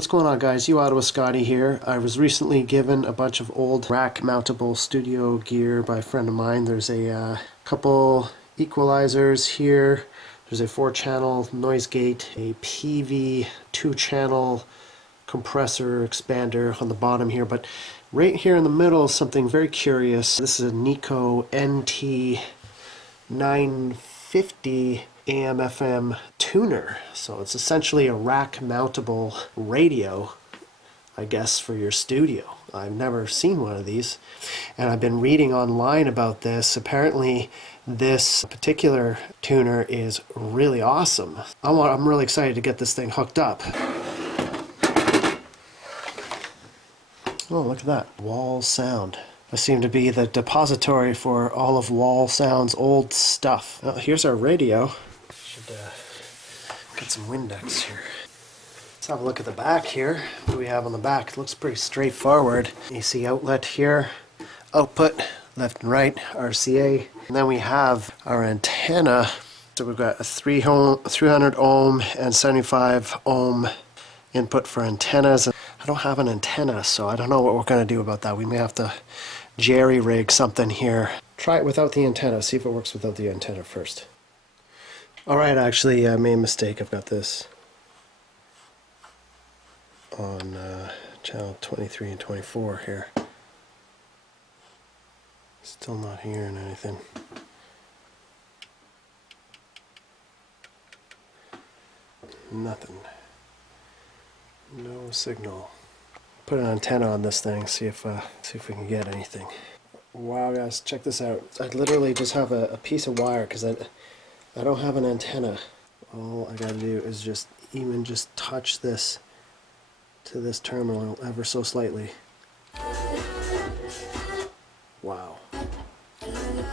What's going on, guys? UOttawaScotty here. I was recently given a bunch of old rack mountable studio gear by a friend of mine. There's a couple equalizers here. There's a 4-channel noise gate, a PV 2-channel compressor expander on the bottom here, but right here in the middle is something very curious. This is a Nikko NT-950 AM/FM tuner. So it's essentially a rack mountable radio, I guess, for your studio. I've never seen one of these, and I've been reading online about this. Apparently this particular tuner is really awesome. I'm really excited to get this thing hooked up. Oh, look at that. Wall Sound. I seem to be the depository for all of Wall Sound's old stuff. Well, here's our radio. Should get some Windex here. Let's have a look at the back here. What do we have on the back? It looks pretty straightforward. AC outlet here. Output, left and right, RCA. And then we have our antenna. So we've got a 300 ohm and 75 ohm input for antennas. I don't have an antenna, so I don't know what we're going to do about that. We may have to jerry-rig something here. Try it without the antenna, see if it works without the antenna first. Alright, actually I made a mistake. I've got this on channel 23 and 24 here. Still not hearing anything. Nothing. No signal. Put an antenna on this thing, see if we can get anything. Wow, guys, check this out. I literally just have a piece of wire because I don't have an antenna. All I gotta do is just touch this to this terminal ever so slightly. Wow.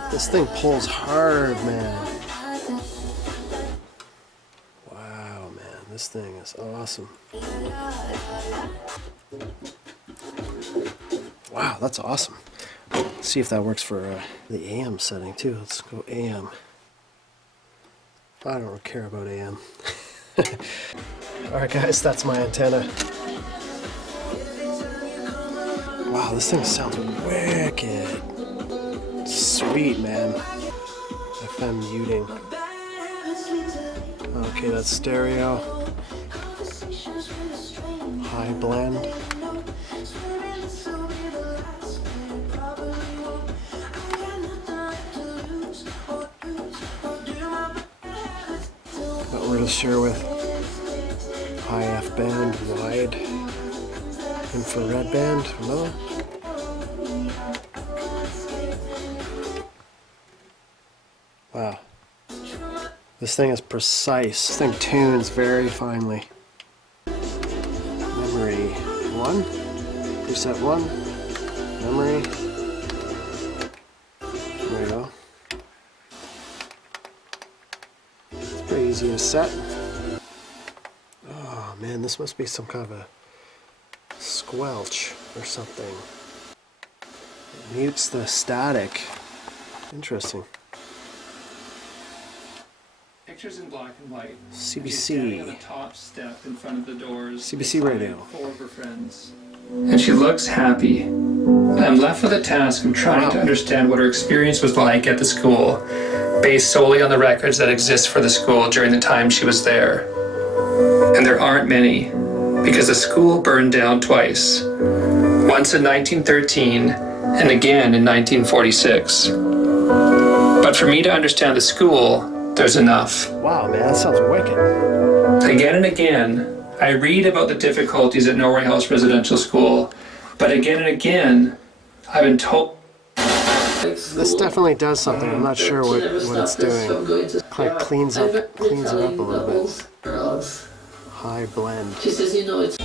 This thing pulls hard, man. Wow, man, this thing is awesome. Wow, that's awesome. Let's see if that works for the AM setting too. Let's go AM. I don't care about AM. Alright guys, that's my antenna. Wow, this thing sounds wicked. Sweet, man. FM muting. Okay, that's stereo. High blend. Not really sure with IF band, wide, infrared band, no. Wow. This thing is precise. This thing tunes very finely. Memory 1, preset 1, memory. There we go. It's pretty easy to set. Oh man, this must be some kind of a squelch or something. It mutes the static. Interesting. Pictures in black and white. CBC. She's standing on the top step in front of the doors. CBC radio. 4 of her friends. And she looks happy. I'm left with the task of trying to understand what her experience was like at the school, based solely on the records that exist for the school during the time she was there. And there aren't many, because the school burned down twice. Once in 1913, and again in 1946. But for me to understand the school, there's enough. Wow, man, that sounds wicked. Again and again, I read about the difficulties at Norway House Residential School, but again and again, I've been told... This definitely does something. I'm not sure what it's doing. Kind of cleans it up a little bit. High blend. She says, you know, it's...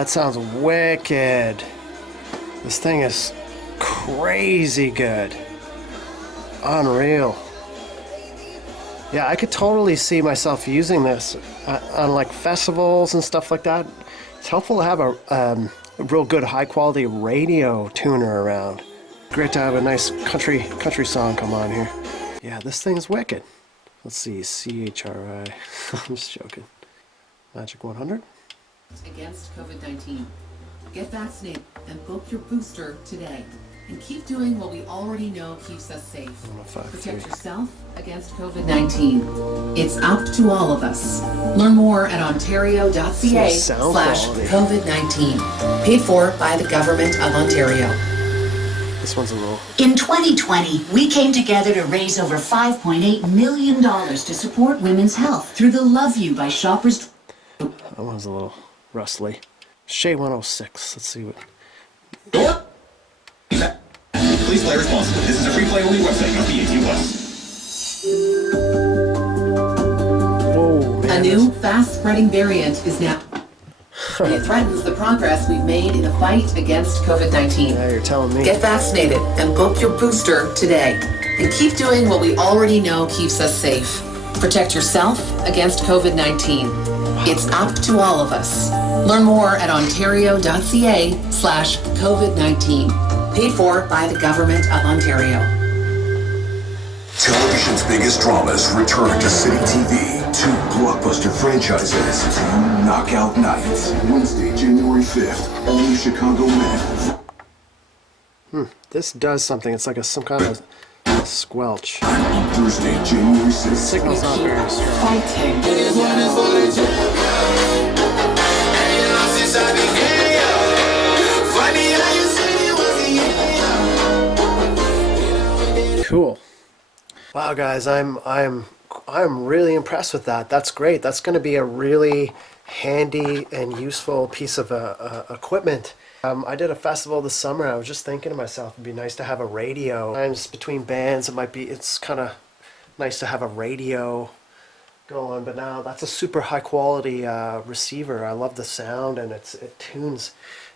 that sounds wicked. This thing is crazy good. Unreal. Yeah, I could totally see myself using this on like festivals and stuff like that. It's helpful to have a real good high quality radio tuner around. Great to have a nice country song come on here. Yeah, this thing is wicked. Let's see, CHRI. I'm just joking. Magic 100. Against COVID-19. Get vaccinated and book your booster today. And keep doing what we already know keeps us safe. Protect yourself against COVID-19. It's up to all of us. Learn more at ontario.ca/COVID-19. Paid for by the Government of Ontario. This one's a little... In 2020, we came together to raise over $5.8 million to support women's health through the Love You by Shoppers. That one's a little rustly. Shay 106. Let's see what... Please play responsibly. This is a free play only website, not the 18+. Whoa, man. A new, fast-spreading variant is now... It threatens the progress we've made in the fight against COVID-19. Yeah, you're telling me. Get vaccinated and book your booster today. And keep doing what we already know keeps us safe. Protect yourself against COVID-19. It's up to all of us. Learn more at ontario.ca/COVID-19. Paid for by the Government of Ontario. Television's biggest dramas return to City TV. 2 blockbuster franchises, 2 knockout nights. Wednesday, January 5th, only Chicago Men. This does something. It's like some kind of squelch. Thursday, January 6th. Signal's not very strong. Cool. Wow, guys, I'm really impressed with that. That's great. That's going to be a really handy and useful piece of equipment. I did a festival this summer. I was just thinking to myself, it'd be nice to have a radio. Sometimes between bands, it's kind of nice to have a radio going. But now that's a super high quality receiver. I love the sound and it tunes.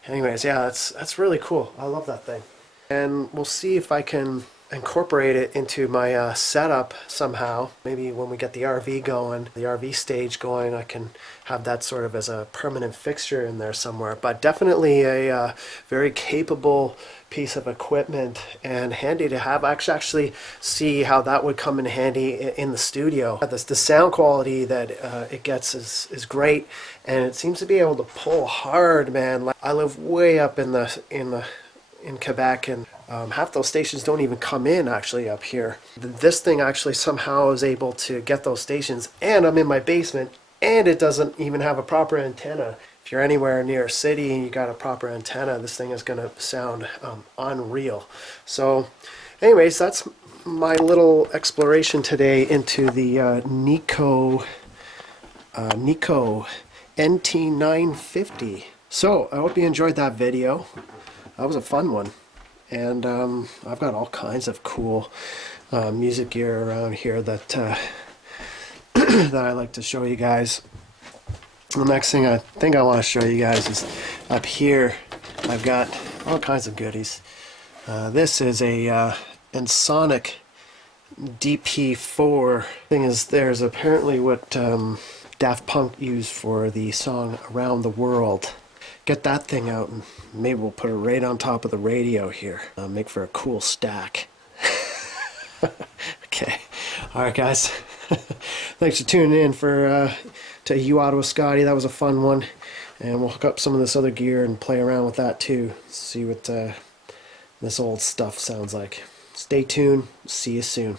Anyways, yeah, that's really cool. I love that thing. And we'll see if I can incorporate it into my setup somehow. Maybe when we get the RV going, the RV stage going, I can have that sort of as a permanent fixture in there somewhere. But definitely a very capable piece of equipment and handy to have. I actually see how that would come in handy in the studio. The sound quality that it gets is great, and it seems to be able to pull hard, man. Like, I live way up in Quebec, and half those stations don't even come in actually up here. This thing actually somehow is able to get those stations, and I'm in my basement, and it doesn't even have a proper antenna. If you're anywhere near a city and you got a proper antenna, this thing is going to sound unreal. So anyways, that's my little exploration today into the Nikko NT-950. So I hope you enjoyed that video. That was a fun one. And I've got all kinds of cool music gear around here that that I like to show you guys. The next thing I think I want to show you guys is up here. I've got all kinds of goodies. This is a Ensoniq DP4. Thing is, there's apparently what Daft Punk used for the song Around the World. Get that thing out and maybe we'll put it right on top of the radio here. Make for a cool stack. Okay. Alright guys. Thanks for tuning in to UOttawaScotty. That was a fun one. And we'll hook up some of this other gear and play around with that too. See what this old stuff sounds like. Stay tuned. See you soon.